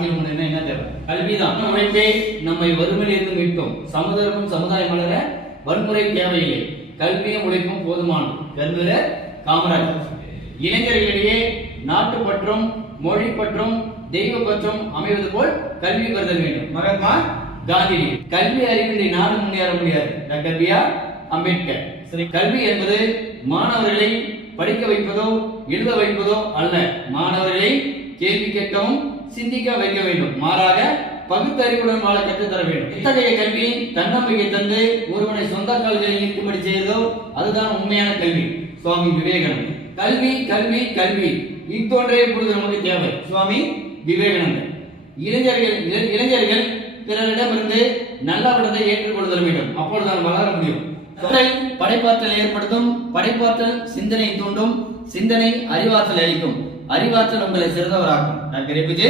வாழ்க்கையில் முன்னேற என்ன தேவை? கல்விதான். உழைப்பே நம்மை வறுமையிலிருந்து மீட்கும். சமதர்மம் சமுதாயம் வளர வன்முறை தேவையில்லை. கல்வியும் உழைப்பும் போதுமானது. கல்வியர் காமராஜர். இளைஞர்களிடையே நாட்டுப்பற்றும் மொழி பற்றும் தெய்வ பற்றும் அமைவது போல் கல்வி கருதல் வேண்டும். மகாத்மா காந்தி. கல்வி அறிவின்றி நாடு முன்னேற முடியாது. Doctor B.R. அம்பேத்கர். சரி, கல்வி என்பது மாணவர்களை படிக்க வைப்பதோ எழுத வைப்பதோ அல்ல, மாணவர்களை கேள்வி கேட்கவும் சிந்திக்க வைக்க வேண்டும். மாறாக பகுத்தறிவுடன் வாழ கற்றுத்தர வேண்டும். இத்தகைய கல்வி தன்னம்பிக்கை தந்து ஒருவனை சொந்த கால்களில் இருக்கும்படி செய்ததோ அதுதான் உண்மையான கல்வி. சுவாமி விவேகானந்தர். கல்வி கல்வி கல்வி இத்தொன்றே பொழுது நமக்கு தேவை. சுவாமி விவேகானந்தர். இளைஞர்கள் பிறரிடமிருந்து நல்ல விடத்தை ஏற்றுக்கொள்ளுதல் வேண்டும். அப்பொழுதுதான் வளர முடியும். படைப்பாற்றல் ஏற்படுத்தும். படைப்பாற்றல் சிந்தனை தூண்டும். சிந்தனை அறிவாற்றல் அளிக்கும். அறிவாற்றல் உங்களை சிறந்தவராகும். Doctor APJ